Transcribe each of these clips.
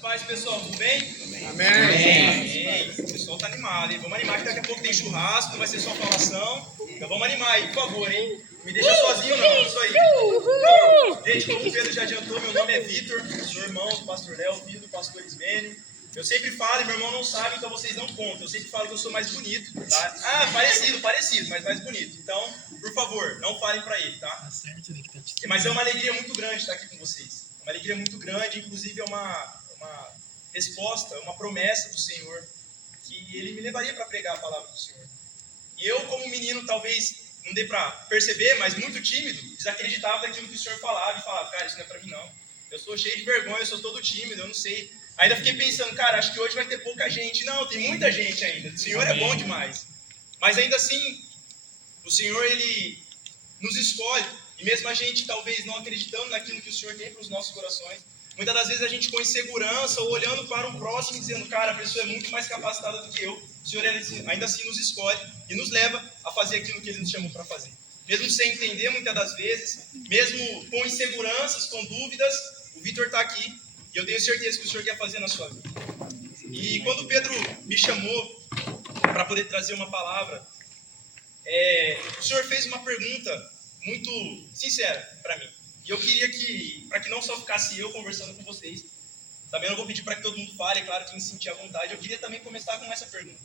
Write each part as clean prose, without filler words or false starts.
paz, pessoal, tudo bem? Amém. Amém. O pessoal tá animado, hein? Vamos animar que daqui a pouco tem churrasco, não vai ser só falação. Então vamos animar aí, por favor, hein? Não me deixa sozinho não, isso aí. Gente, como o Pedro já adiantou, meu nome é Vitor, sou irmão do pastor Léo, filho do pastor Ismênio. Eu sempre falo, e meu irmão não sabe, então vocês não contam. Eu sempre falo que eu sou mais bonito, tá? Ah, parecido, mas mais bonito. Então, por favor, não falem pra ele, tá? Mas é uma alegria muito grande estar aqui com vocês. É uma alegria muito grande, inclusive é uma resposta, uma promessa do Senhor, que Ele me levaria para pregar a palavra do Senhor. E eu, como menino, talvez não dê para perceber, mas muito tímido, desacreditava daquilo que o Senhor falava e falava, cara, isso não é para mim não. Eu sou cheio de vergonha, eu sou todo tímido, eu não sei. Ainda fiquei pensando, cara, acho que hoje vai ter pouca gente. Não, tem muita gente ainda. O Senhor é bom demais. Mas ainda assim, o Senhor, Ele nos escolhe. E mesmo a gente talvez não acreditando naquilo que o Senhor tem para os nossos corações, muitas das vezes a gente com insegurança ou olhando para o próximo e dizendo, cara, a pessoa é muito mais capacitada do que eu. O Senhor ainda assim nos escolhe e nos leva a fazer aquilo que Ele nos chamou para fazer. Mesmo sem entender muitas das vezes, mesmo com inseguranças, com dúvidas, o Vitor está aqui e eu tenho certeza que o Senhor quer fazer na sua vida. E quando o Pedro me chamou para poder trazer uma palavra, o Senhor fez uma pergunta muito sincera para mim. E eu queria que, para que não só ficasse eu conversando com vocês, também não vou pedir para que todo mundo fale, é claro que me sentir à vontade, eu queria também começar com essa pergunta.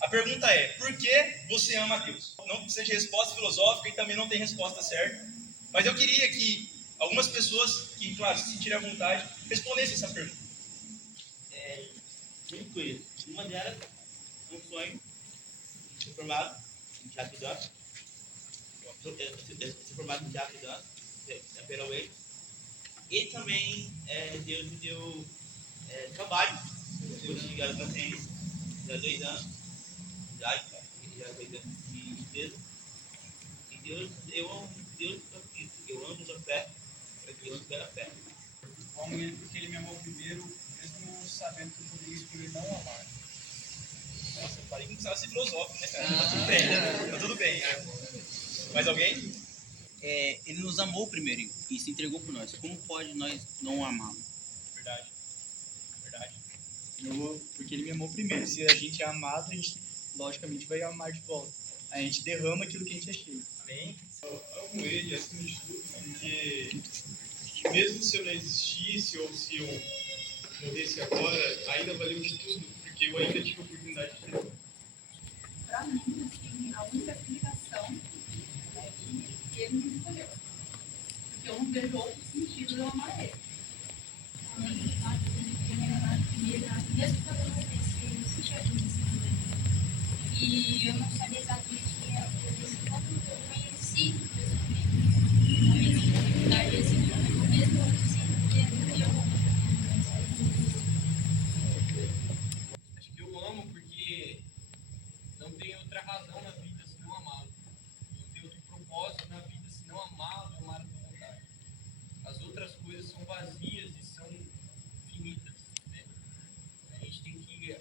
A pergunta é, por que você ama a Deus? Não precisa de resposta filosófica e também não tem resposta certa, mas eu queria que algumas pessoas, que, claro, se sentirem à vontade, respondessem essa pergunta. Muito coisa. Uma delas é um sonho ser formado em teatro e dança. Ser formado em teatro e dança, pela UEI. E também Deus me deu trabalho. Eu fui ligado para já há 2 anos. Já 2 anos de empresa. E eu amo Deus por isso. Eu amo a fé, para que eu amo pela fé. Eu amo Ele porque Ele me amou primeiro, mesmo sabendo que eu poderia escolher não amar. Nossa, eu falei que não precisava ser filosófico, né, cara? Tá tudo bem, né? Tá tudo bem, né? Mais alguém? Ele nos amou primeiro e se entregou por nós. Como pode nós não amá-lo? Verdade. Porque Ele me amou primeiro. Se a gente é amado, a gente logicamente vai amar de volta. A gente derrama aquilo que a gente é cheio. Amém? Eu amo Ele acima de tudo, porque mesmo se eu não existisse ou se eu morresse agora, ainda valeu de tudo, porque eu ainda tive a oportunidade de ter. Para mim, assim, a única explicação é que Ele me escolheu. Porque eu não vejo outro sentido de eu amar Ele. Mesmo quando eu comecei, eu não sentia isso também. E eu não sabia exatamente quem era Deus. Quando eu conheci pessoalmente, a minha dificuldade assim, mesmo sem entender, Acho que eu amo porque não tem outra razão na vida senão amá-lo. Não tem outro propósito na vida senão amá-lo e amar a sua vontade. As outras coisas são vazias e são finitas, né? A gente tem que...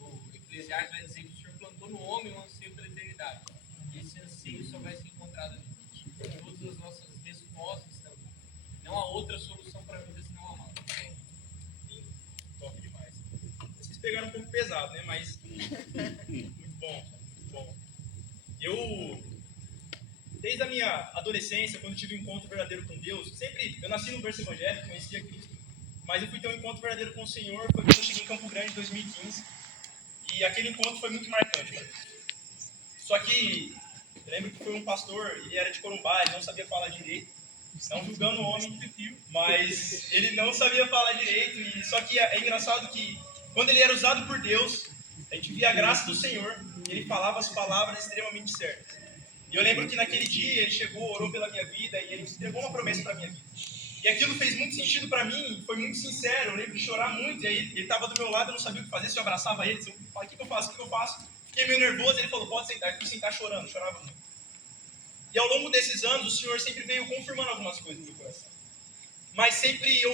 O Eclesiastes vai dizer que o Senhor plantou no homem um anseio pela eternidade. E esse anseio só vai ser encontrado em todas as nossas respostas também. Não há outra solução para a vida senão amá-lo. Sim, top demais. Vocês pegaram um pouco pesado, né? Mas muito bom, muito bom. Eu, desde a minha adolescência, quando tive um encontro verdadeiro com Deus, eu nasci no berço evangélico, conhecia Cristo, mas eu fui ter um encontro verdadeiro com o Senhor, foi quando eu cheguei em Campo Grande em 2015, e aquele encontro foi muito marcante para mim. Só que, eu lembro que foi um pastor, ele era de Corumbá, ele não sabia falar direito, não julgando o homem, mas ele não sabia falar direito, e só que é engraçado que, quando ele era usado por Deus, a gente via a graça do Senhor, e ele falava as palavras extremamente certas. E eu lembro que naquele dia ele chegou, orou pela minha vida, e ele entregou uma promessa para a minha vida. E aquilo fez muito sentido para mim, foi muito sincero, eu lembro de chorar muito, e aí ele estava do meu lado, eu não sabia o que fazer, se eu abraçava ele, eu falava, o que eu faço? Fiquei meio nervoso, ele falou, pode sentar, eu fui sentar chorando, chorava muito. E ao longo desses anos, o Senhor sempre veio confirmando algumas coisas no meu coração. Mas sempre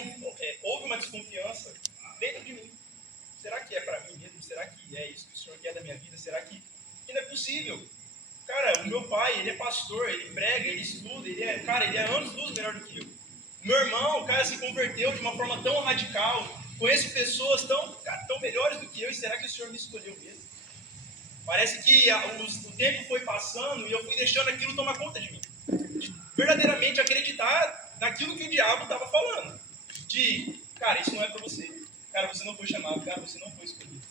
houve uma desconfiança dentro de mim. Será que é para mim mesmo? Será que é isso que o Senhor quer da minha vida? Será que não é possível? Cara, o meu pai, ele é pastor, ele prega, ele estuda, ele é anos luz melhor do que eu. O meu irmão, cara, se converteu de uma forma tão radical, conheço pessoas tão melhores do que eu, e será que o Senhor me escolheu mesmo? Parece que o tempo foi passando e eu fui deixando aquilo tomar conta de mim. De verdadeiramente acreditar naquilo que o diabo estava falando. Cara, isso não é para você. Cara, você não foi chamado. Cara, você não foi escolhido.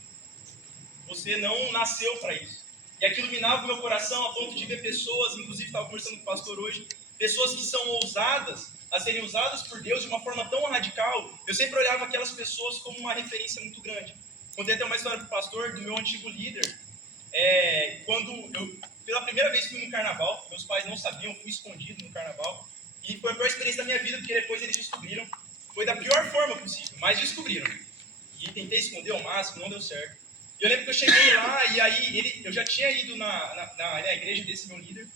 Você não nasceu para isso. E aquilo minava o meu coração a ponto de ver pessoas, inclusive estava conversando com o pastor hoje, pessoas que são ousadas a serem usadas por Deus de uma forma tão radical. Eu sempre olhava aquelas pessoas como uma referência muito grande. Contei até uma história para o pastor do meu antigo líder. Quando eu, pela primeira vez, fui no carnaval, meus pais não sabiam, fui escondido no carnaval, e foi a pior experiência da minha vida, porque depois eles descobriram, foi da pior forma possível, mas descobriram, e tentei esconder ao máximo, não deu certo. E eu lembro que eu cheguei lá, e aí eu já tinha ido na igreja desse meu líder,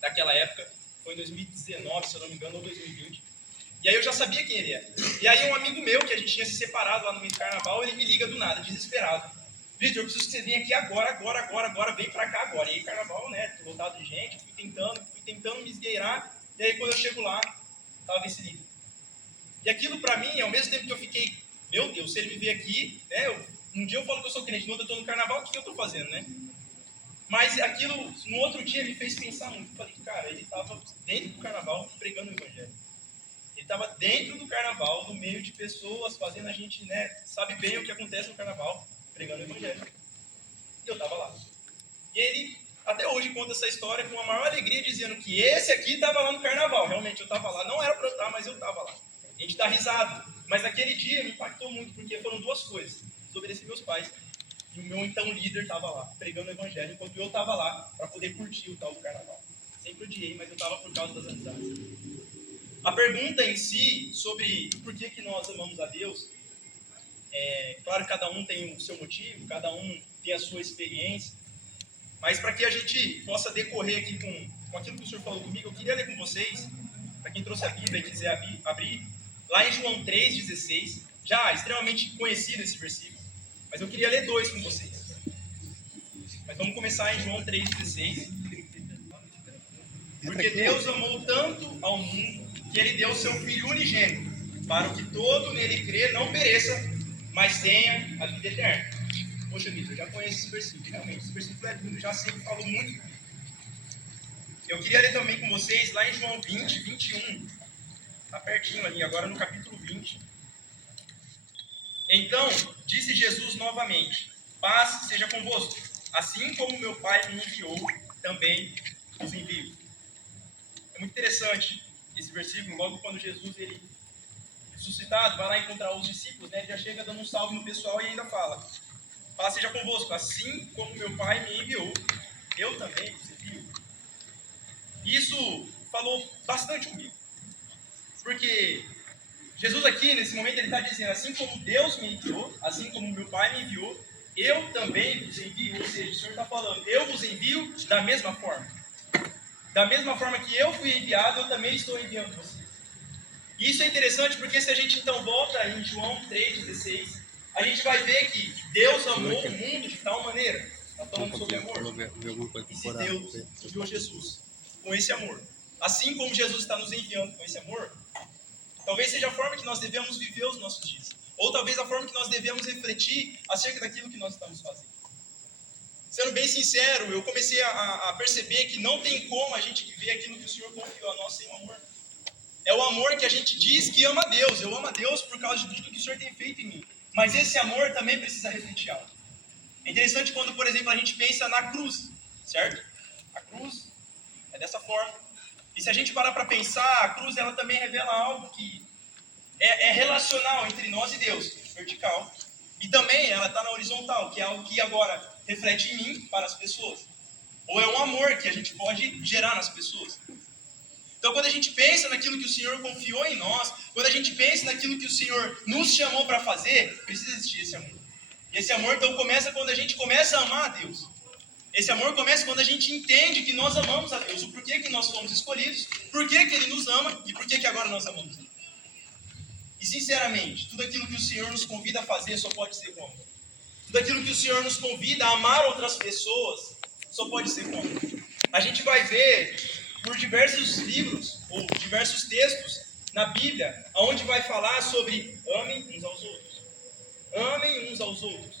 daquela época, foi em 2019, se eu não me engano, ou 2020, e aí eu já sabia quem ele era. E aí um amigo meu, que a gente tinha se separado lá no meio do carnaval, ele me liga do nada, desesperado. Vitor, eu preciso que você venha aqui agora, vem pra cá agora. E aí, carnaval, né, lotado de gente, fui tentando me esgueirar, e aí quando eu chego lá, tava esse livro. E aquilo pra mim, ao mesmo tempo que eu fiquei, meu Deus, se ele me ver aqui, né, um dia eu falo que eu sou crente, no outro eu tô no carnaval, o que eu tô fazendo, né? Mas aquilo, no outro dia, me fez pensar muito. Eu falei, cara, ele tava dentro do carnaval pregando o evangelho. Ele estava dentro do carnaval, no meio de pessoas, fazendo a gente, né, sabe bem o que acontece no carnaval, pregando o evangelho. E eu estava lá. E ele, até hoje, conta essa história com a maior alegria, dizendo que esse aqui estava lá no carnaval. Realmente, eu estava lá. Não era para eu estar, mas eu estava lá. A gente dá risada. Mas aquele dia me impactou muito, porque foram duas coisas. Desobedeci meus pais. E o meu então líder estava lá, pregando o evangelho, enquanto eu estava lá para poder curtir o tal do carnaval. Sempre odiei, mas eu estava por causa das amizades. A pergunta em si, sobre por que nós amamos a Deus, claro que cada um tem o seu motivo, cada um tem a sua experiência, mas para que a gente possa decorrer aqui com aquilo que o Senhor falou comigo, eu queria ler com vocês, para quem trouxe a Bíblia e quiser abrir, lá em João 3,16, já extremamente conhecido esse versículo, mas eu queria ler dois com vocês. Mas vamos começar em João 3,16. Porque Deus amou tanto ao mundo que Ele deu o seu Filho unigênito, para que todo nele crê não pereça, mas tenha a vida eterna. Poxa, Vitor, eu já conheço esse versículo, realmente, esse versículo é lindo, já sei que falou muito comigo. Eu queria ler também com vocês lá em João 20, 21, está pertinho ali, agora no capítulo 20. Então, disse Jesus novamente, paz seja convosco, assim como meu Pai me enviou, também os envio. É muito interessante esse versículo, logo quando Jesus, ele ressuscitado, vai lá encontrar os discípulos, né? Ele já chega dando um salve no pessoal e ainda fala, paz seja convosco, assim como meu Pai me enviou, eu também os envio. Isso falou bastante comigo, porque Jesus aqui, nesse momento, ele está dizendo, assim como Deus me enviou, assim como meu Pai me enviou, eu também vos envio. Ou seja, o Senhor está falando, eu vos envio da mesma forma. Da mesma forma que eu fui enviado, eu também estou enviando vocês. E isso é interessante porque se a gente então volta em João 3,16, a gente vai ver que Deus amou o mundo de tal maneira. Está falando sobre amor. E se Deus enviou Jesus com esse amor, assim como Jesus está nos enviando com esse amor, talvez seja a forma que nós devemos viver os nossos dias. Ou talvez a forma que nós devemos refletir acerca daquilo que nós estamos fazendo. Sendo bem sincero, eu comecei a perceber que não tem como a gente viver aquilo que o Senhor confiou a nós sem o amor. É o amor que a gente diz que ama a Deus. Eu amo a Deus por causa de tudo que o Senhor tem feito em mim. Mas esse amor também precisa refletir algo. É interessante quando, por exemplo, a gente pensa na cruz, certo? A cruz é dessa forma. E se a gente parar para pensar, a cruz ela também revela algo que é relacional entre nós e Deus, vertical. E também ela está na horizontal, que é algo que agora reflete em mim para as pessoas. Ou é um amor que a gente pode gerar nas pessoas. Então, quando a gente pensa naquilo que o Senhor confiou em nós, quando a gente pensa naquilo que o Senhor nos chamou para fazer, precisa existir esse amor. E esse amor, então, começa quando a gente começa a amar a Deus. Esse amor começa quando a gente entende que nós amamos a Deus, o porquê que nós fomos escolhidos, porquê que Ele nos ama e porquê que agora nós amamos Ele. E, sinceramente, tudo aquilo que o Senhor nos convida a fazer só pode ser com amor. Tudo aquilo que o Senhor nos convida a amar outras pessoas só pode ser com amor. A gente vai ver por diversos livros ou diversos textos na Bíblia, onde vai falar sobre amem uns aos outros. aos outros.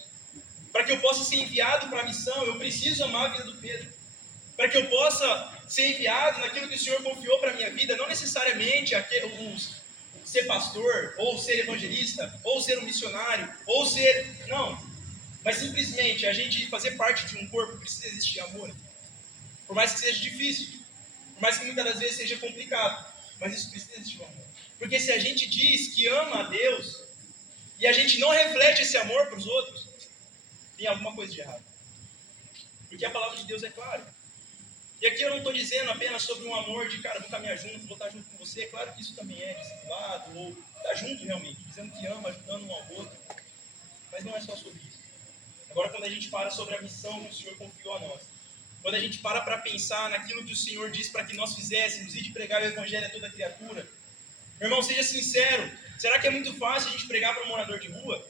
Para que eu possa ser enviado para a missão, eu preciso amar a vida do Pedro. Para que eu possa ser enviado naquilo que o Senhor confiou para a minha vida, não necessariamente ser pastor, ou ser evangelista, ou ser um missionário, ou ser... Não. Mas simplesmente a gente fazer parte de um corpo precisa existir amor. Por mais que seja difícil, por mais que muitas das vezes seja complicado, mas isso precisa existir um amor. Porque se a gente diz que ama a Deus, e a gente não reflete esse amor para os outros, tem alguma coisa de errado. Porque a palavra de Deus é clara. E aqui eu não estou dizendo apenas sobre um amor de, cara, vou caminhar junto, vou estar junto com você. Claro que isso também é discipulado, ou estar junto realmente, dizendo que ama, ajudando um ao outro. Mas não é só sobre isso. Agora, quando a gente para sobre a missão que o Senhor confiou a nós, quando a gente para pensar naquilo que o Senhor disse para que nós fizéssemos, e de pregar o Evangelho a toda criatura, meu irmão, seja sincero, será que é muito fácil a gente pregar para um morador de rua?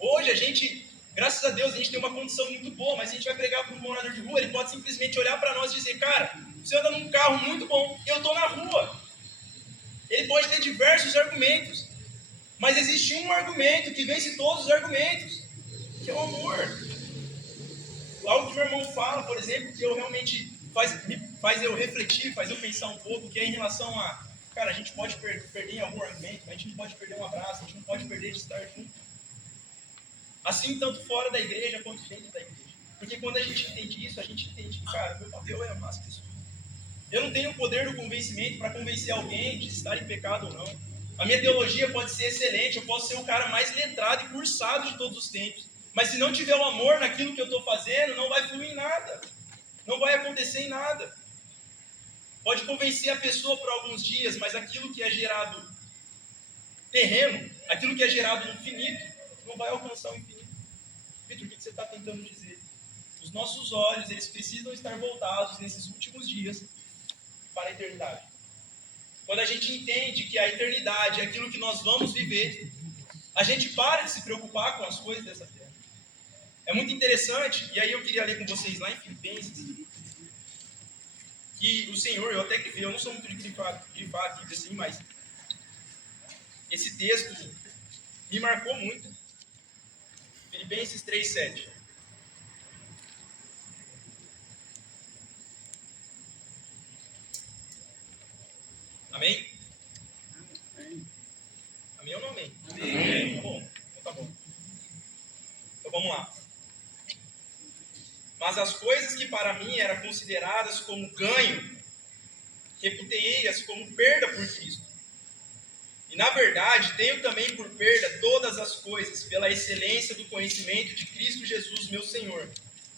Hoje a gente, graças a Deus, a gente tem uma condição muito boa, mas se a gente vai pregar para um morador de rua, ele pode simplesmente olhar para nós e dizer, cara, você anda num carro muito bom, eu estou na rua. Ele pode ter diversos argumentos, mas existe um argumento que vence todos os argumentos, que é o amor. Algo que o meu irmão fala, por exemplo, que eu realmente faz eu refletir, faz eu pensar um pouco, que é em relação a, cara, a gente pode perder em algum argumento, mas a gente não pode perder um abraço, a gente não pode perder de estar junto. Assim, tanto fora da igreja quanto dentro da igreja. Porque quando a gente entende isso, a gente entende que, cara, meu papel é amar as pessoas. Eu não tenho o poder do convencimento para convencer alguém de estar em pecado ou não. A minha teologia pode ser excelente, eu posso ser o cara mais letrado e cursado de todos os tempos. Mas se não tiver o amor naquilo que eu estou fazendo, não vai fluir em nada. Não vai acontecer em nada. Pode convencer a pessoa por alguns dias, mas aquilo que é gerado terreno, aquilo que é gerado no finito, não vai alcançar o infinito. Vitor, o que você está tentando dizer? Os nossos olhos, eles precisam estar voltados nesses últimos dias para a eternidade. Quando a gente entende que a eternidade é aquilo que nós vamos viver, a gente para de se preocupar com as coisas dessa terra. É muito interessante, e aí eu queria ler com vocês lá em Filipenses, que o Senhor, eu até grifei, eu não sou muito de grifar aqui assim, mas esse texto me marcou muito. Filipenses 3:7. Amém? Amém ou não amém? Amém. Tá bom. Então tá bom. Então vamos lá. Mas as coisas que para mim eram consideradas como ganho, reputei-as como perda por Cristo. E na verdade, tenho também por perda todas as coisas, pela excelência do conhecimento de Cristo Jesus, meu Senhor,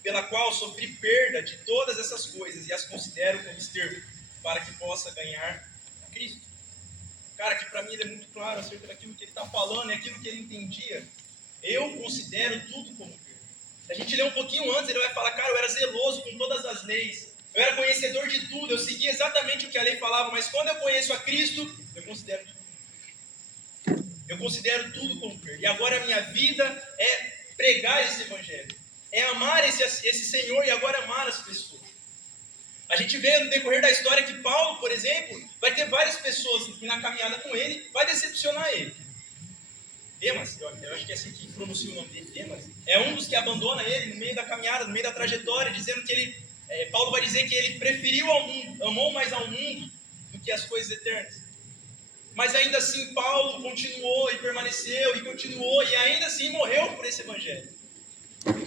pela qual sofri perda de todas essas coisas e as considero como esterco, para que possa ganhar a Cristo. Cara, que para mim ele é muito claro acerca daquilo que ele está falando, é aquilo que ele entendia. Eu considero tudo como perda. A gente lê um pouquinho antes, ele vai falar, cara, eu era zeloso com todas as leis, eu era conhecedor de tudo, eu seguia exatamente o que a lei falava, mas quando eu conheço a Cristo, eu considero tudo. Eu considero tudo como perda. E agora a minha vida é pregar esse evangelho, é amar esse Senhor e agora amar as pessoas. A gente vê no decorrer da história que Paulo, por exemplo, vai ter várias pessoas que na caminhada com ele vai decepcionar ele. Demas, eu acho que é assim que pronuncia o nome dele, Demas, é um dos que abandona ele no meio da caminhada, no meio da trajetória, dizendo que Paulo vai dizer que ele preferiu ao mundo, amou mais ao mundo do que as coisas eternas. Mas ainda assim Paulo continuou e permaneceu e continuou e ainda assim morreu por esse evangelho.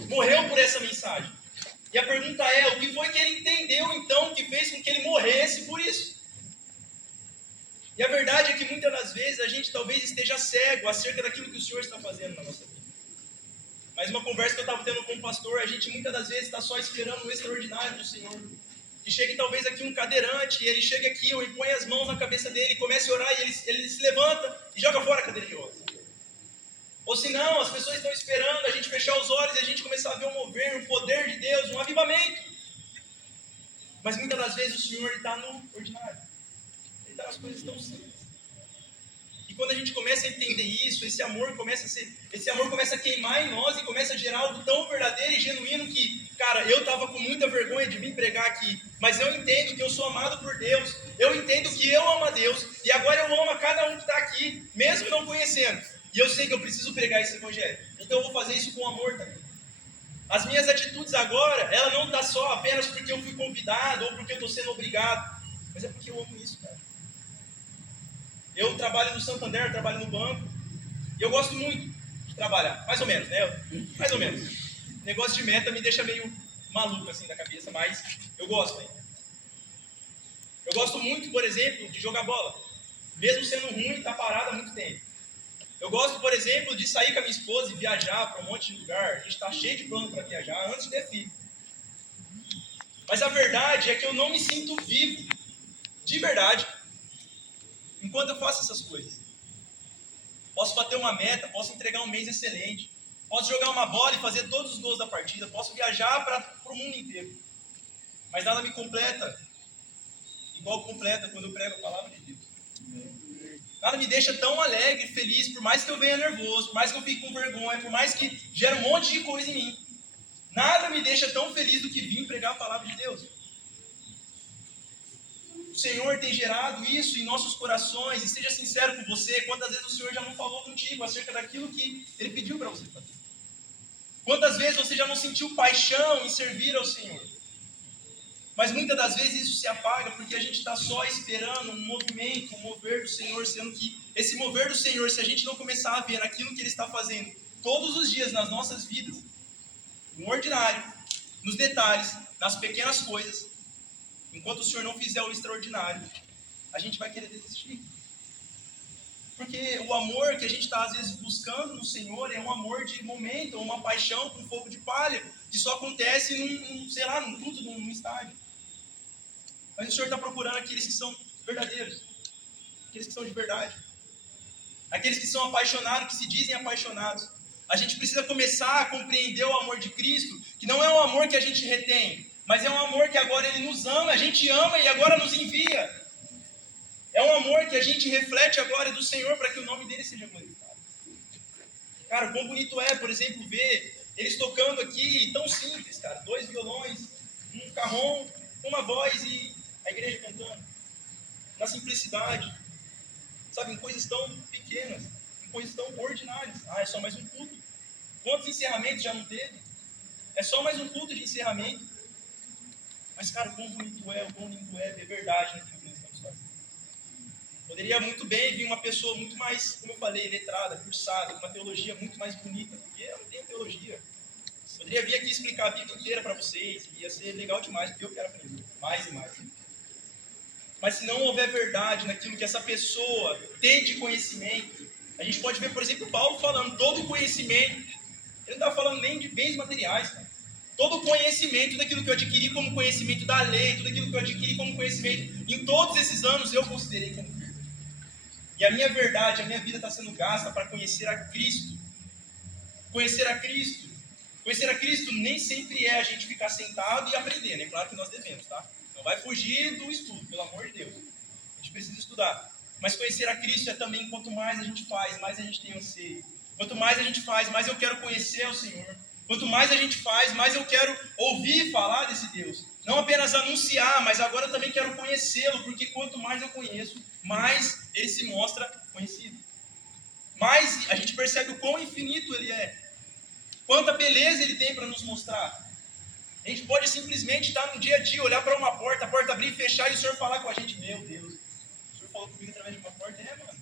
Morreu por essa mensagem. E a pergunta é, o que foi que ele entendeu então que fez com que ele morresse por isso? E a verdade é que muitas das vezes a gente talvez esteja cego acerca daquilo que o Senhor está fazendo na nossa vida. Mas uma conversa que eu estava tendo com um pastor, a gente muitas das vezes está só esperando o extraordinário do Senhor. Que chegue talvez aqui um cadeirante, e ele chega aqui, e põe as mãos na cabeça dele, comece a orar, e ele se levanta e joga fora a cadeira de rodas. Ou se não, as pessoas estão esperando a gente fechar os olhos e a gente começar a ver um mover, um poder de Deus, um avivamento. Mas muitas das vezes o Senhor está no ordinário. Ele está nas coisas tão simples. E quando a gente começa a entender isso, esse amor começa a queimar em nós e começa a gerar algo tão verdadeiro e genuíno que, cara, eu estava com muita vergonha de vir pregar aqui, mas eu entendo que eu sou amado por Deus, eu entendo que eu amo a Deus, e agora eu amo a cada um que está aqui, mesmo não conhecendo. E eu sei que eu preciso pregar esse evangelho. Então eu vou fazer isso com amor também. As minhas atitudes agora, ela não está só apenas porque eu fui convidado ou porque eu estou sendo obrigado, mas é porque eu amo isso, cara. Eu trabalho no Santander, eu trabalho no banco, e eu gosto muito de trabalhar, mais ou menos, né? Mais ou menos. O negócio de meta me deixa meio maluco assim da cabeça, mas eu gosto ainda. Eu gosto muito, por exemplo, de jogar bola, mesmo sendo ruim, estar parado há muito tempo. Eu gosto, por exemplo, de sair com a minha esposa e viajar para um monte de lugar. A gente está cheio de plano para viajar antes de ter filho. Mas a verdade é que eu não me sinto vivo, de verdade, enquanto eu faço essas coisas. Posso bater uma meta, posso entregar um mês excelente, posso jogar uma bola e fazer todos os gols da partida, posso viajar para o mundo inteiro. Mas nada me completa, igual completa quando eu prego a palavra de Deus. Nada me deixa tão alegre, feliz, por mais que eu venha nervoso, por mais que eu fique com vergonha, por mais que gere um monte de coisa em mim. Nada me deixa tão feliz do que vir pregar a palavra de Deus. O Senhor tem gerado isso em nossos corações, e seja sincero com você, quantas vezes o Senhor já não falou contigo acerca daquilo que Ele pediu para você fazer? Quantas vezes você já não sentiu paixão em servir ao Senhor? Mas muitas das vezes isso se apaga porque a gente está só esperando um movimento, um mover do Senhor, sendo que esse mover do Senhor, se a gente não começar a ver naquilo que Ele está fazendo todos os dias nas nossas vidas, no ordinário, nos detalhes, nas pequenas coisas, enquanto o Senhor não fizer o extraordinário, a gente vai querer desistir. Porque o amor que a gente está às vezes buscando no Senhor é um amor de momento, uma paixão com fogo de palha, que só acontece num culto, num estádio. Mas o Senhor está procurando aqueles que são verdadeiros, aqueles que são de verdade, aqueles que são apaixonados, que se dizem apaixonados. A gente precisa começar a compreender o amor de Cristo, que não é um amor que a gente retém, mas é um amor que agora Ele nos ama, a gente ama e agora nos envia. É um amor que a gente reflete a glória do Senhor para que o nome dele seja glorificado. Cara, quão bonito é, por exemplo, ver eles tocando aqui, tão simples, cara. 2 violões, um carrom, uma voz e a igreja cantando. Na simplicidade. Sabe, em coisas tão pequenas, em coisas tão ordinárias. Ah, é só mais um culto. Quantos encerramentos já não teve? É só mais um culto de encerramento. Mas, cara, o quão bonito é, o quão lindo é ver verdade naquilo que nós estamos fazendo. Poderia muito bem vir uma pessoa muito mais, como eu falei, letrada, cursada, com uma teologia muito mais bonita, porque eu não tenho teologia. Poderia vir aqui explicar a Bíblia inteira para vocês, ia ser legal demais, porque eu quero aprender mais e mais. Mas se não houver verdade naquilo que essa pessoa tem de conhecimento, a gente pode ver, por exemplo, Paulo falando, todo conhecimento, ele não está falando nem de bens materiais, cara. Todo conhecimento daquilo que eu adquiri como conhecimento da lei, tudo aquilo que eu adquiri como conhecimento, em todos esses anos eu considerei como verdade. E a minha verdade, a minha vida está sendo gasta para conhecer a Cristo. Conhecer a Cristo. Conhecer a Cristo nem sempre é a gente ficar sentado e aprender, né? Claro que nós devemos, tá? Não vai fugir do estudo, pelo amor de Deus. A gente precisa estudar. Mas conhecer a Cristo é também, quanto mais a gente faz, mais a gente tem anseio. Quanto mais a gente faz, mais eu quero conhecer o Senhor. Quanto mais a gente faz, mais eu quero ouvir falar desse Deus. Não apenas anunciar, mas agora eu também quero conhecê-lo, porque quanto mais eu conheço, mais ele se mostra conhecido. Mais a gente percebe o quão infinito ele é. Quanta beleza ele tem para nos mostrar. A gente pode simplesmente estar no dia a dia, olhar para uma porta, a porta abrir e fechar e o Senhor falar com a gente. Meu Deus, o Senhor falou comigo através de uma porta? É, mano.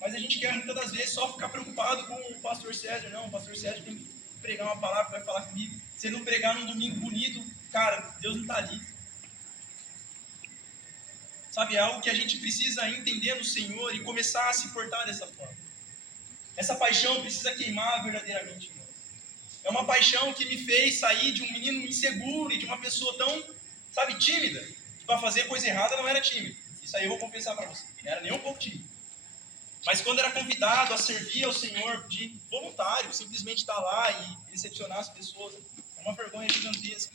Mas a gente quer muitas das vezes só ficar preocupado com o pastor César. Não, o pastor César tem que pregar uma palavra, vai falar comigo. Se ele não pregar num domingo bonito, cara, Deus não está ali. Sabe, é algo que a gente precisa entender no Senhor e começar a se portar dessa forma. Essa paixão precisa queimar verdadeiramente em nós. É uma paixão que me fez sair de um menino inseguro e de uma pessoa tão, sabe, tímida. Que para fazer coisa errada não era tímido. Isso aí eu vou confessar para você. Não era nem um pouco tímido. Mas quando era convidado a servir ao Senhor de voluntário, simplesmente estar lá e recepcionar as pessoas, é uma vergonha gigantesca.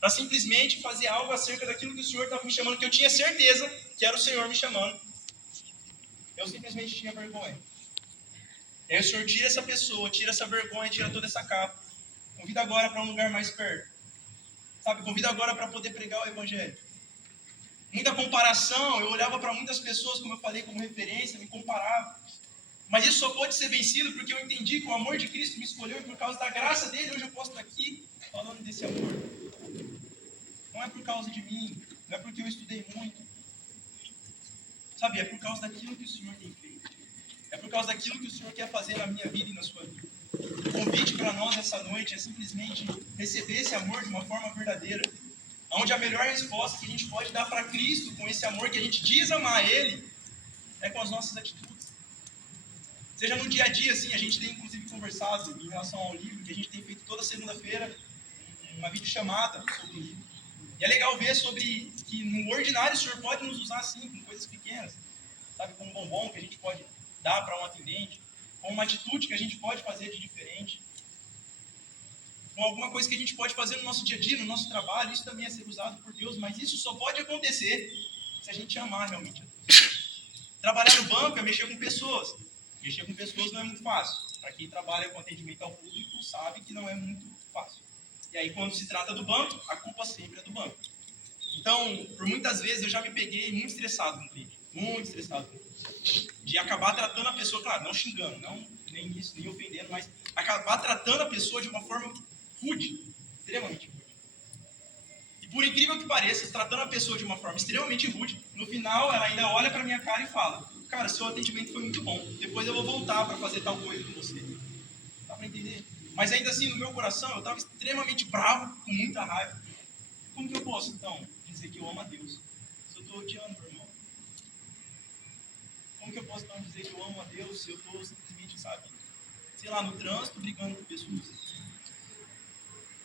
Para simplesmente fazer algo acerca daquilo que o Senhor estava me chamando, que eu tinha certeza que era o Senhor me chamando. Eu simplesmente tinha vergonha. E aí o Senhor tira essa pessoa, tira essa vergonha, tira toda essa capa. Convida agora para um lugar mais perto. Sabe, convida agora para poder pregar o Evangelho. Muita comparação, eu olhava para muitas pessoas, como eu falei, como referência, me comparava. Mas isso só pode ser vencido porque eu entendi que o amor de Cristo me escolheu e por causa da graça dele hoje eu posso estar aqui falando desse amor. Não é por causa de mim, não é porque eu estudei muito. Sabe, é por causa daquilo que o Senhor tem feito. É por causa daquilo que o Senhor quer fazer na minha vida e na sua vida. O convite para nós essa noite é simplesmente receber esse amor de uma forma verdadeira. Onde a melhor resposta que a gente pode dar para Cristo com esse amor que a gente diz amar Ele é com as nossas atitudes. Seja no dia a dia, assim, a gente tem inclusive conversado em relação ao livro, que a gente tem feito toda segunda-feira uma videochamada sobre o livro. E é legal ver sobre que no ordinário o Senhor pode nos usar assim, com coisas pequenas, sabe, com um bombom que a gente pode dar para um atendente, com uma atitude que a gente pode fazer de diferente, com alguma coisa que a gente pode fazer no nosso dia a dia, no nosso trabalho. Isso também é ser usado por Deus, mas isso só pode acontecer se a gente amar realmente a Deus. Trabalhar no banco é mexer com pessoas. Mexer com pessoas não é muito fácil. Para quem trabalha com atendimento ao público sabe que não é muito fácil. E aí quando se trata do banco, a culpa sempre é do banco. Então, por muitas vezes eu já me peguei muito estressado com o cliente. Muito estressado com o cliente. De acabar tratando a pessoa, claro, não xingando, não, nem isso, nem ofendendo, mas acabar tratando a pessoa de uma forma rude, extremamente rude. E por incrível que pareça, tratando a pessoa de uma forma extremamente rude, no final ela ainda olha pra minha cara e fala: cara, seu atendimento foi muito bom, depois eu vou voltar para fazer tal coisa com você. Dá pra entender? Mas ainda assim, no meu coração, eu estava extremamente bravo, com muita raiva. Como que eu posso, então, dizer que eu amo a Deus se eu estou odiando meu irmão? Como que eu posso, então, dizer que eu amo a Deus se eu estou simplesmente, sabe, sei lá, no trânsito, brigando com pessoas?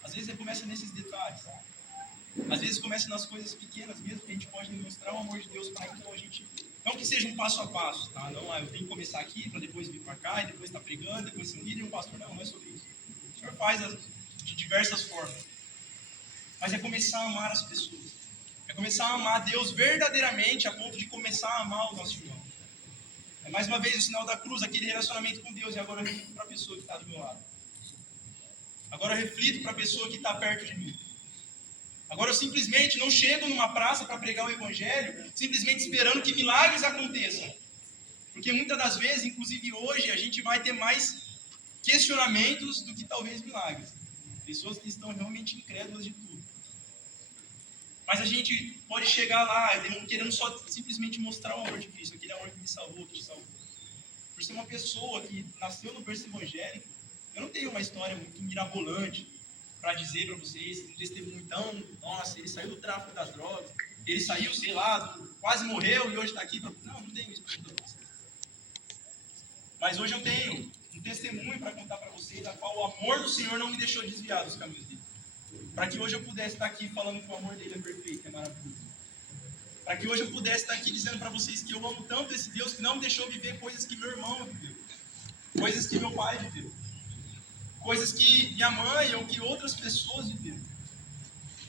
Às vezes começa nesses detalhes, sabe? Às vezes começa nas coisas pequenas mesmo, que a gente pode demonstrar o amor de Deus para então a gente... Não que seja um passo a passo, tá? Não, eu tenho que começar aqui, para depois vir para cá, e depois estar pregando, depois ser um líder e um pastor. Não, não é sobre isso. O Senhor faz de diversas formas. Mas é começar a amar as pessoas. É começar a amar a Deus verdadeiramente, a ponto de começar a amar o nosso irmão. É mais uma vez o sinal da cruz, aquele relacionamento com Deus, e agora eu reflito para a pessoa que está do meu lado. Agora eu reflito para a pessoa que está perto de mim. Agora eu simplesmente não chego numa praça para pregar o evangelho, simplesmente esperando que milagres aconteçam. Porque muitas das vezes, inclusive hoje, a gente vai ter mais questionamentos do que talvez milagres. Pessoas que estão realmente incrédulas de tudo. Mas a gente pode chegar lá querendo só simplesmente mostrar o amor de Cristo, aquele amor que me salvou, que te salvou. Por ser uma pessoa que nasceu no berço evangélico, eu não tenho uma história muito mirabolante para dizer para vocês, um testemunho tão, nossa, ele saiu do tráfico das drogas, ele saiu, sei lá, quase morreu e hoje está aqui. Não tenho isso para vocês. Mas hoje eu tenho um testemunho para contar para vocês, a qual o amor do Senhor não me deixou desviar dos caminhos dele. Para que hoje eu pudesse estar aqui falando que o amor dele é perfeito, é maravilhoso. Para que hoje eu pudesse estar aqui dizendo para vocês que eu amo tanto esse Deus que não me deixou viver coisas que meu irmão viveu, coisas que meu pai viveu, coisas que minha mãe ou que outras pessoas viveram.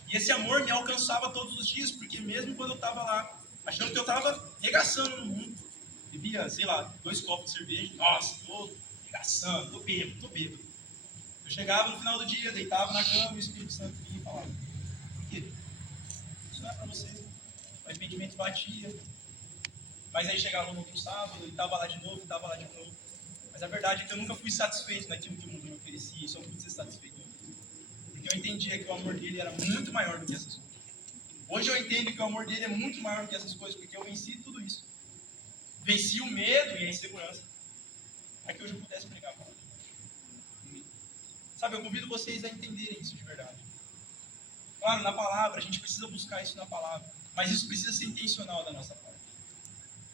E esse amor me alcançava todos os dias, porque mesmo quando eu estava lá, achando que eu estava regaçando no mundo, bebia, sei lá, 2 copos de cerveja, nossa, estou regaçando, estou bêbado. Eu chegava no final do dia, deitava na cama e o Espírito Santo vinha e falava: por quê? Isso não é para você. O arrependimento batia. Mas aí chegava no outro sábado, e estava lá de novo. Mas a verdade é que eu nunca fui satisfeito naquilo que o mundo me oferecia, e só pude ser satisfeito. Porque eu entendia que o amor dele era muito maior do que essas coisas. Hoje eu entendo que o amor dele é muito maior do que essas coisas, porque eu venci tudo isso. Venci o medo e a insegurança, para que hoje eu pudesse pregar a palavra. Sabe, eu convido vocês a entenderem isso de verdade. Claro, na palavra, a gente precisa buscar isso na palavra, mas isso precisa ser intencional da nossa parte.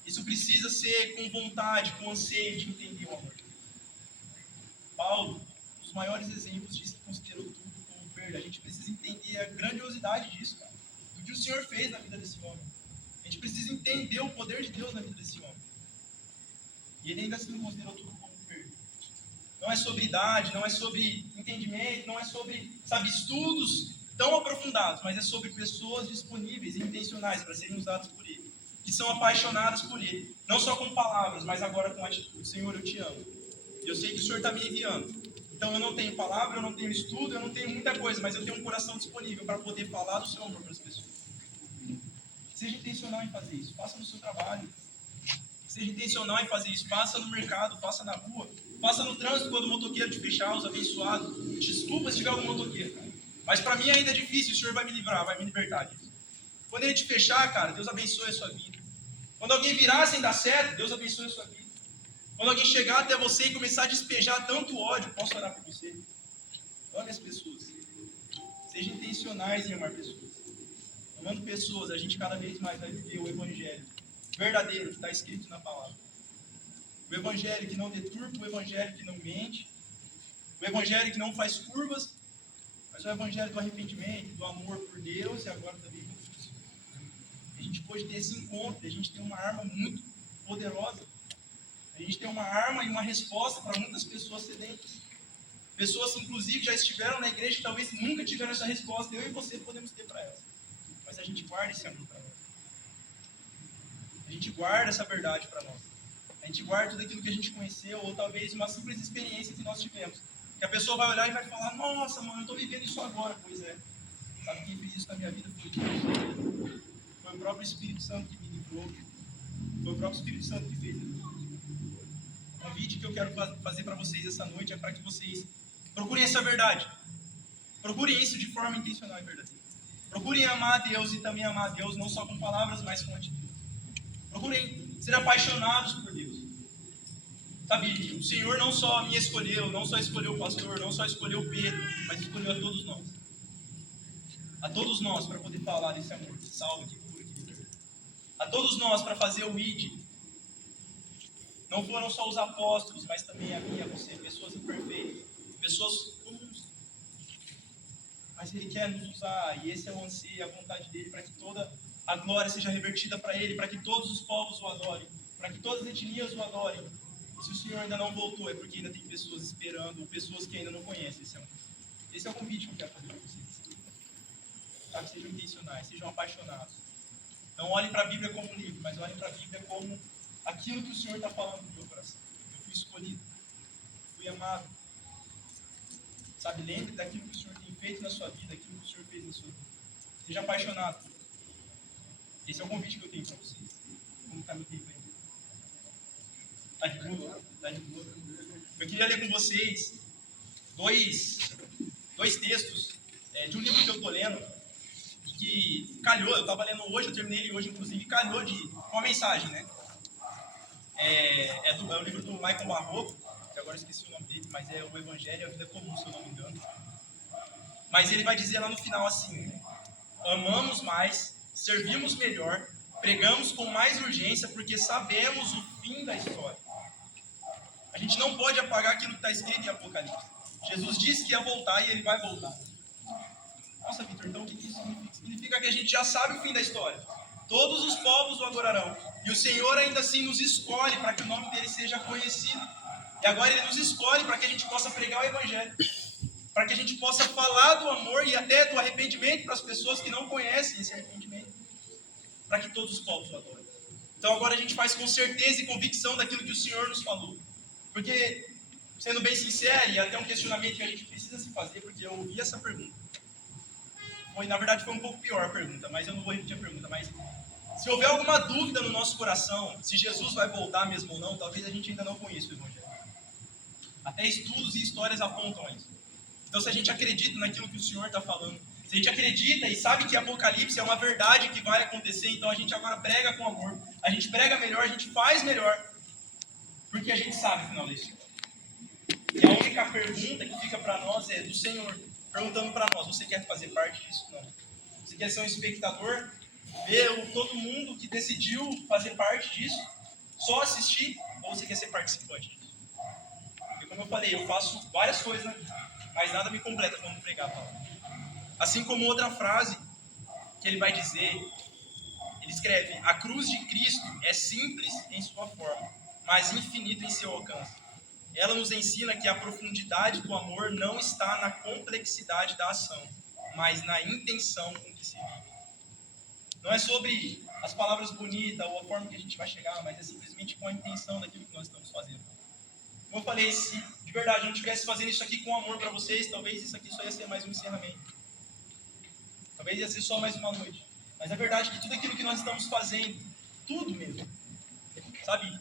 Isso precisa ser com vontade, com anseio de entender o amor de Deus. Paulo, um dos maiores exemplos, diz que considerou tudo como perda. A gente precisa entender a grandiosidade disso, cara, do que o Senhor fez na vida desse homem. A gente precisa entender o poder de Deus na vida desse homem. E ele ainda assim considerou tudo como perda. Não é sobre idade, não é sobre entendimento, não é sobre, sabe, estudos tão aprofundados, mas é sobre pessoas disponíveis e intencionais para serem usadas por Ele, que são apaixonadas por Ele, não só com palavras, mas agora com atitude. Senhor, eu te amo. Eu sei que o Senhor está me enviando. Então eu não tenho palavra, eu não tenho estudo, eu não tenho muita coisa, mas eu tenho um coração disponível para poder falar do seu amor para as pessoas. Seja intencional em fazer isso. Faça no seu trabalho. Seja intencional em fazer isso. Faça no mercado, faça na rua, faça no trânsito quando o motoqueiro te fechar, os abençoados. Desculpa se tiver algum motoqueiro, cara. Mas para mim ainda é difícil, o Senhor vai me livrar, vai me libertar disso. Quando ele te fechar, cara, Deus abençoe a sua vida. Quando alguém virar sem dar certo, Deus abençoe a sua vida. Quando alguém chegar até você e começar a despejar tanto ódio, posso orar por você? Ame as pessoas. Sejam intencionais em amar pessoas. Amando pessoas, a gente cada vez mais vai viver o evangelho verdadeiro que está escrito na palavra. O evangelho que não deturpa, o evangelho que não mente, o evangelho que não faz curvas, mas o evangelho do arrependimento, do amor por Deus e agora também por Cristo. A gente pode ter esse encontro, a gente tem uma arma muito poderosa. A gente tem uma arma e uma resposta para muitas pessoas sedentas. Pessoas que, inclusive, já estiveram na igreja e talvez nunca tiveram essa resposta. Eu e você podemos ter para elas. Mas a gente guarda esse amor para nós. A gente guarda essa verdade para nós. A gente guarda tudo aquilo que a gente conheceu, ou talvez uma simples experiência que nós tivemos. Que a pessoa vai olhar e vai falar, nossa, mano, eu estou vivendo isso agora. Pois é. Sabe quem fez isso na minha vida? Foi Deus. Foi o próprio Espírito Santo que me livrou. Foi o próprio Espírito Santo que fez isso. O convite que eu quero fazer para vocês essa noite é para que vocês procurem essa verdade. Procurem isso de forma intencional e verdadeira. Procurem amar a Deus e também amar a Deus, não só com palavras, mas com atitudes. Procurem ser apaixonados por Deus. Sabe, o Senhor não só me escolheu, não só escolheu o pastor, não só escolheu o Pedro, mas escolheu a todos nós. A todos nós para poder falar desse amor que salva, que cura, que liberta. A todos nós para fazer o ID. Não foram só os apóstolos, mas também a mim e a você, pessoas imperfeitas, pessoas comuns. Mas Ele quer nos usar, e esse é o anseio e a vontade dEle, para que toda a glória seja revertida para Ele, para que todos os povos o adorem, para que todas as etnias o adorem. E se o Senhor ainda não voltou, é porque ainda tem pessoas esperando, ou pessoas que ainda não conhecem esse amor. Esse é o convite que eu quero fazer para vocês. Sabe, sejam intencionais, sejam apaixonados. Não olhem para a Bíblia como um livro, mas olhem para a Bíblia como aquilo que o Senhor está falando no meu coração. Eu fui escolhido, fui amado. Sabe, lembre daquilo que o Senhor tem feito na sua vida, aquilo que o Senhor fez na sua vida. Seja apaixonado. Esse é o convite que eu tenho para vocês. Como está meu tempo aí? Está de boa? Está de boa. Eu queria ler com vocês dois textos de um livro que eu estou lendo, que calhou, eu estava lendo hoje, eu terminei ele hoje, inclusive, calhou de uma mensagem, né? É o livro do Michael Barroco, que agora eu esqueci o nome dele, mas é o Evangelho e a Vida Comum, se eu não me engano. Mas ele vai dizer lá no final assim: amamos mais, servimos melhor, pregamos com mais urgência, porque sabemos o fim da história. A gente não pode apagar aquilo que está escrito em Apocalipse. Jesus disse que ia voltar e ele vai voltar. Nossa, Vitor, então o que isso significa? Significa que a gente já sabe o fim da história. Todos os povos o adorarão. E o Senhor ainda assim nos escolhe para que o nome dele seja conhecido. E agora ele nos escolhe para que a gente possa pregar o Evangelho. Para que a gente possa falar do amor e até do arrependimento para as pessoas que não conhecem esse arrependimento. Para que todos os povos o adorem. Então agora a gente faz com certeza e convicção daquilo que o Senhor nos falou. Porque, sendo bem sincero, e até um questionamento que a gente precisa se fazer, porque eu ouvi essa pergunta. Na verdade foi um pouco pior a pergunta, mas eu não vou repetir a pergunta. Mas se houver alguma dúvida no nosso coração, se Jesus vai voltar mesmo ou não, talvez a gente ainda não conheça o Evangelho. Até estudos e histórias apontam a isso. Então se a gente acredita naquilo que o Senhor está falando, se a gente acredita e sabe que Apocalipse é uma verdade que vai acontecer, então a gente agora prega com amor, a gente prega melhor, a gente faz melhor, porque a gente sabe o final da história. E a única pergunta que fica para nós é do Senhor, perguntando para nós: você quer fazer parte disso? Não. Você quer ser um espectador? Ver todo mundo que decidiu fazer parte disso? Só assistir? Ou você quer ser participante disso? Porque como eu falei, eu faço várias coisas, né? Mas nada me completa quando pregar a palavra. Assim como outra frase que ele vai dizer, ele escreve: a cruz de Cristo é simples em sua forma, mas infinito em seu alcance. Ela nos ensina que a profundidade do amor não está na complexidade da ação, mas na intenção com que se vive. Não é sobre as palavras bonitas ou a forma que a gente vai chegar, mas é simplesmente com a intenção daquilo que nós estamos fazendo. Como eu falei, se de verdade eu não estivesse fazendo isso aqui com amor para vocês, talvez isso aqui só ia ser mais um encerramento. Talvez ia ser só mais uma noite. Mas a verdade é que tudo aquilo que nós estamos fazendo, tudo mesmo, sabe?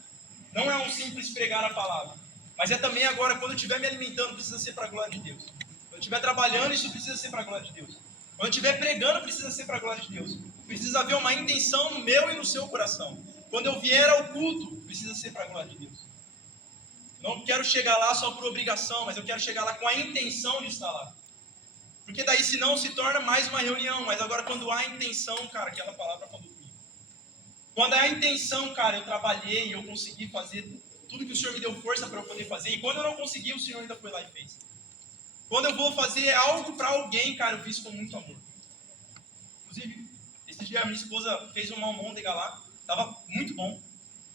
Não é um simples pregar a palavra. Mas é também agora, quando eu estiver me alimentando, precisa ser para a glória de Deus. Quando eu estiver trabalhando, isso precisa ser para a glória de Deus. Quando eu estiver pregando, precisa ser para a glória de Deus. Precisa haver uma intenção no meu e no seu coração. Quando eu vier ao culto, precisa ser para a glória de Deus. Não quero chegar lá só por obrigação, mas eu quero chegar lá com a intenção de estar lá. Porque daí, senão, se torna mais uma reunião. Mas agora, quando há intenção, cara, aquela palavra falou comigo. Quando há intenção, cara, eu trabalhei, eu consegui fazer tudo que o Senhor me deu força para eu poder fazer. E quando eu não consegui, o Senhor ainda foi lá e fez. Quando eu vou fazer algo para alguém, cara, eu fiz com muito amor. Inclusive, esse dia a minha esposa fez uma almôndega lá. Tava muito bom.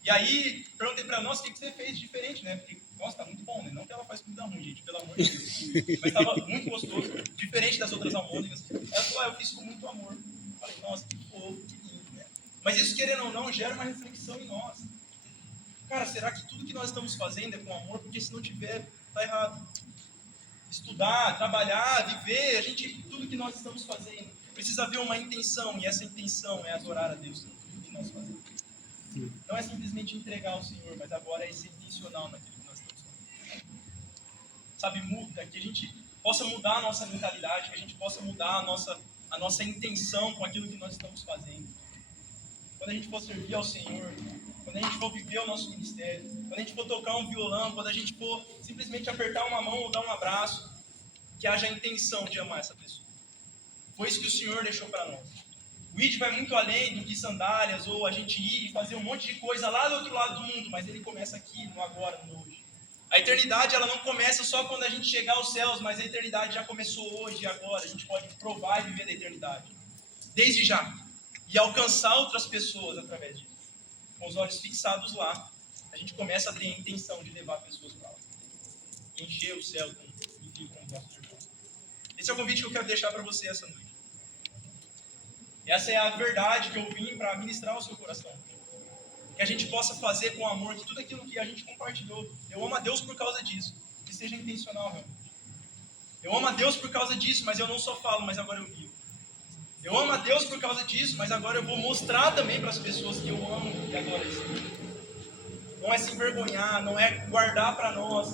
E aí, perguntei para ela, nossa, o que você fez de diferente, né? Porque, nossa, tá muito bom, né? Não que ela faz comida ruim, gente, pelo amor de Deus. Mas tava muito gostoso, diferente das outras almôndegas. Ela falou, eu fiz com muito amor. Eu falei, nossa, que fofo, que lindo, né? Mas isso, querendo ou não, gera uma reflexão em nós. Cara, será que tudo que nós estamos fazendo é com amor? Porque se não tiver, tá errado. Estudar, trabalhar, viver, tudo que nós estamos fazendo, precisa haver uma intenção, e essa intenção é adorar a Deus em tudo que nós fazemos. Não é simplesmente entregar ao Senhor, mas agora é ser intencional naquilo que nós estamos fazendo. Sabe, muda, que a gente possa mudar a nossa mentalidade, que a gente possa mudar a nossa intenção com aquilo que nós estamos fazendo. Quando a gente for servir ao Senhor, quando a gente for viver o nosso ministério, quando a gente for tocar um violão, quando a gente for simplesmente apertar uma mão ou dar um abraço, que haja a intenção de amar essa pessoa. Foi isso que o Senhor deixou para nós. O ID vai muito além do que sandálias, ou a gente ir e fazer um monte de coisa lá do outro lado do mundo, mas ele começa aqui, no agora, no hoje. A eternidade, ela não começa só quando a gente chegar aos céus, mas a eternidade já começou hoje e agora. A gente pode provar e viver da eternidade. Desde já. E alcançar outras pessoas através disso. Com os olhos fixados lá, a gente começa a ter a intenção de levar pessoas para lá. Encher o céu com os nossos irmãos. Esse é o convite que eu quero deixar para você essa noite. Essa é a verdade que eu vim para ministrar ao seu coração. Que a gente possa fazer com amor, que tudo aquilo que a gente compartilhou, eu amo a Deus por causa disso, que seja intencional realmente. Eu amo a Deus por causa disso, mas eu não só falo, mas agora eu vivo. Eu amo a Deus por causa disso, mas agora eu vou mostrar também para as pessoas que eu amo e agora isso. Não é se envergonhar, não é guardar para nós,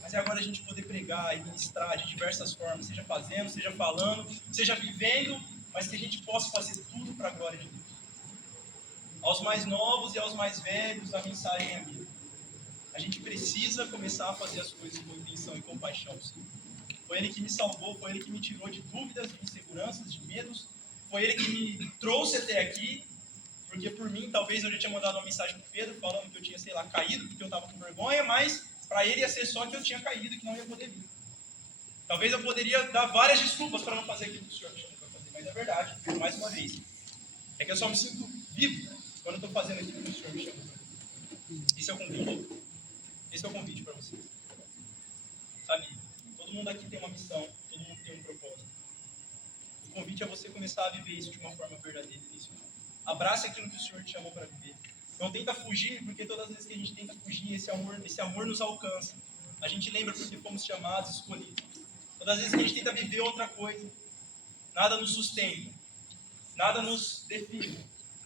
mas é agora a gente poder pregar e ministrar de diversas formas, seja fazendo, seja falando, seja vivendo, mas que a gente possa fazer tudo para a glória de Deus. Aos mais novos e aos mais velhos, a mensagem é a minha. A gente precisa começar a fazer as coisas com intenção e compaixão, sim. Foi Ele que me salvou, foi Ele que me tirou de dúvidas, de inseguranças, de medos. Foi Ele que me trouxe até aqui, porque por mim, talvez eu já tinha mandado uma mensagem para Pedro, falando que eu tinha, caído, porque eu estava com vergonha, mas para ele ia ser só que eu tinha caído e que não ia poder vir. Talvez eu poderia dar várias desculpas para não fazer aquilo que o Senhor me chamou para fazer, mas é verdade, mais uma vez. É que eu só me sinto vivo quando eu estou fazendo aquilo que o Senhor me chamou para fazer. Esse é o convite. Esse é o convite para vocês. Sabe, todo mundo aqui tem uma missão, todo mundo tem um propósito. O convite é você começar a viver isso de uma forma verdadeira e intencional. Abrace aquilo que o Senhor te chamou para viver. Não tenta fugir, porque todas as vezes que a gente tenta fugir, esse amor nos alcança. A gente lembra porque fomos chamados, escolhidos. Todas as vezes que a gente tenta viver outra coisa, nada nos sustenta, nada nos define,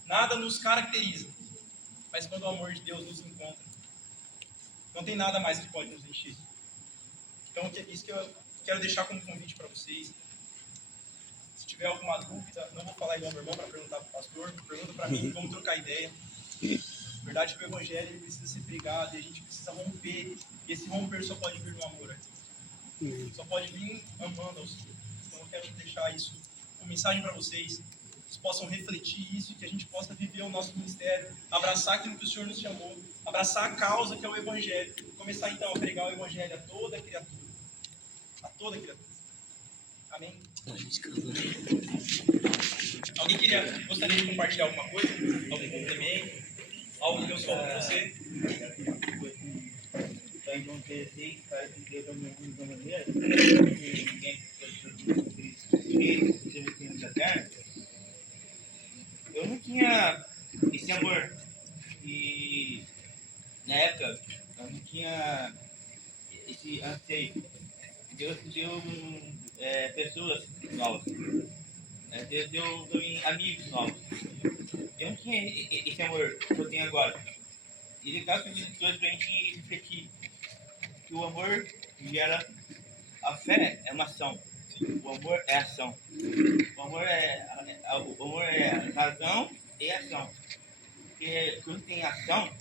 nada nos caracteriza. Mas quando o amor de Deus nos encontra, não tem nada mais que pode nos encher. Então, isso que eu quero deixar como convite para vocês. Se tiver alguma dúvida, não vou falar igual meu irmão para perguntar para o pastor, pergunta para mim, vamos trocar ideia. A verdade é que o evangelho ele precisa ser pregado e a gente precisa romper. E esse romper só pode vir no amor aqui. Só pode vir amando ao Senhor. Então eu quero deixar isso como mensagem para vocês. Que vocês possam refletir isso, que a gente possa viver o nosso ministério, abraçar aquilo que o Senhor nos chamou, abraçar a causa que é o evangelho. Começar então a pregar o evangelho a toda criatura. A toda criatura. Amém? Alguém gostaria de compartilhar alguma coisa? Algum complemento? Algo que Deus falou com você? Então, João 16, para que Deus ame o mundo da maneira que ninguém pode da terra. Eu não tinha esse amor. E na época, eu não tinha esse anseio. Deus deu pessoas novas. Deus deu amigos novos. Eu não tinha esse amor que eu tenho agora. ele dá essas coisas pra gente refletir que o amor gera a fé, é uma ação. O amor é ação. O amor é razão e ação. Porque quando tem ação,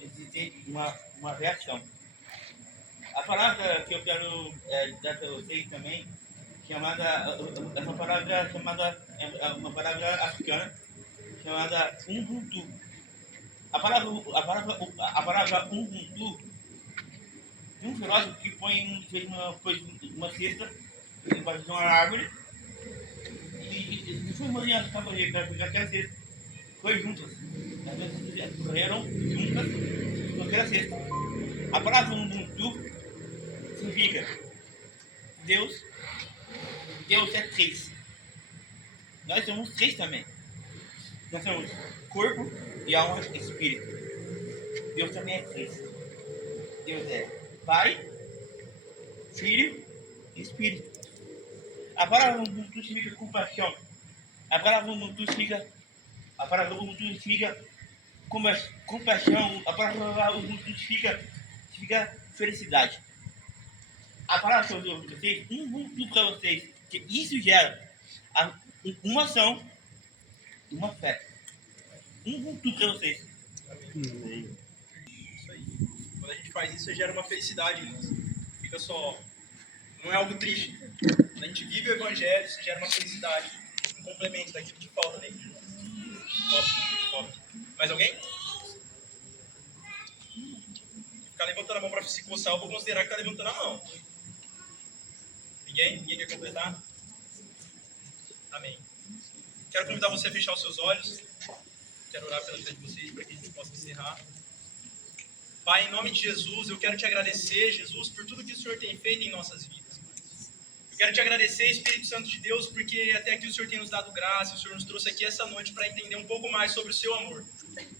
existe uma reação. A palavra que eu quero dar para vocês também, é uma palavra africana, chamada Ubuntu. A palavra Ubuntu, um filósofo que fez uma cesta embaixo de uma árvore e foi morrer para correr, porque aquela cesta foi juntas. As pessoas correram juntas com aquela cesta. A palavra Ubuntu significa Deus é três. Nós somos três também. Nós somos corpo e alma e espírito. Deus também é três. Deus é Pai, Filho e Espírito. A palavra Ubuntu significa compaixão. A palavra Ubuntu significa compaixão. A palavra Ubuntu significa felicidade. A palavra que eu dou para vocês, Ubuntu para vocês, que isso gera uma ação e uma fé. Ubuntu para vocês. Isso aí. Quando a gente faz isso, gera uma felicidade. Fica só. Não é algo triste. Quando a gente vive o evangelho, isso gera uma felicidade. Um complemento daquilo que falta dentro. Top. Mais alguém? Ficar levantando a mão para se coçar, eu vou considerar que está levantando a mão. Ninguém? Ninguém quer completar? Amém. Quero convidar você a fechar os seus olhos. Quero orar pela vida de vocês para que a gente possa encerrar. Pai, em nome de Jesus, eu quero te agradecer, Jesus, por tudo que o Senhor tem feito em nossas vidas. Eu quero te agradecer, Espírito Santo de Deus, porque até aqui o Senhor tem nos dado graça, o Senhor nos trouxe aqui essa noite para entender um pouco mais sobre o seu amor.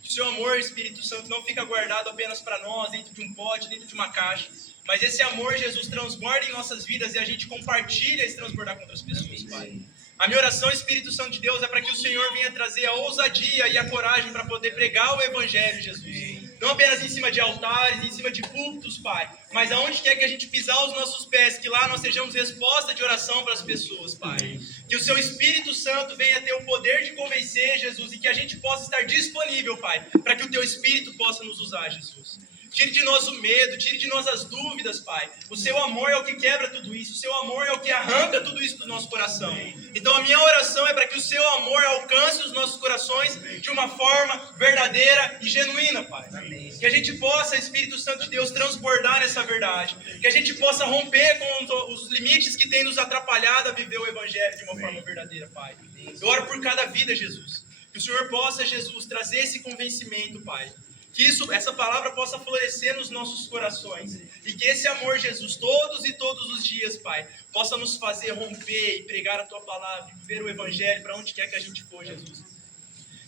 Que o seu amor, Espírito Santo, não fica guardado apenas para nós, dentro de um pote, dentro de uma caixa. Mas esse amor, Jesus, transborda em nossas vidas e a gente compartilha esse transbordar com outras pessoas, Pai. A minha oração, Espírito Santo de Deus, é para que o Senhor venha trazer a ousadia e a coragem para poder pregar o Evangelho, Jesus. Não apenas em cima de altares, em cima de púlpitos, Pai, mas aonde quer que a gente pisar os nossos pés, que lá nós sejamos resposta de oração para as pessoas, Pai. Que o Seu Espírito Santo venha ter o poder de convencer, Jesus, e que a gente possa estar disponível, Pai, para que o Teu Espírito possa nos usar, Jesus. Tire de nós o medo, tire de nós as dúvidas, Pai. O Seu amor é o que quebra tudo isso. O Seu amor é o que arranca tudo isso do nosso coração. Então a minha oração é para que o Seu amor alcance os nossos corações de uma forma verdadeira e genuína, Pai. Que a gente possa, Espírito Santo de Deus, transbordar essa verdade. Que a gente possa romper com os limites que tem nos atrapalhado a viver o Evangelho de uma forma verdadeira, Pai. Eu oro por cada vida, Jesus. Que o Senhor possa, Jesus, trazer esse convencimento, Pai. Que essa palavra possa florescer nos nossos corações. E que esse amor, Jesus, todos os dias, Pai, possa nos fazer romper e pregar a Tua palavra, e viver o Evangelho para onde quer que a gente for, Jesus.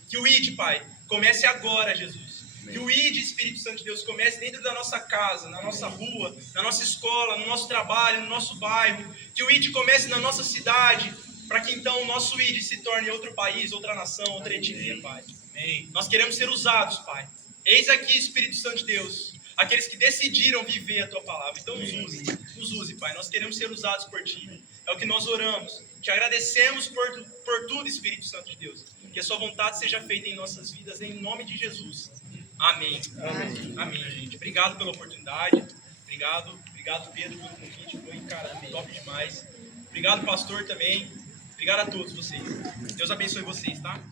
Que o ID, Pai, comece agora, Jesus. Que o ID, Espírito Santo de Deus, comece dentro da nossa casa, na nossa rua, na nossa escola, no nosso trabalho, no nosso bairro. Que o ID comece na nossa cidade, para que então o nosso ID se torne outro país, outra nação, outra etnia, Pai. Amém. Nós queremos ser usados, Pai. Eis aqui, Espírito Santo de Deus, aqueles que decidiram viver a Tua palavra. Então nos use, Pai. Nós queremos ser usados por Ti. É o que nós oramos. Te agradecemos por tudo, Espírito Santo de Deus. Que a Sua vontade seja feita em nossas vidas, em nome de Jesus. Amém. Amém, gente. Obrigado pela oportunidade. Obrigado, Pedro, pelo convite. Foi, cara, top demais. Obrigado, pastor, também. Obrigado a todos vocês. Deus abençoe vocês, tá?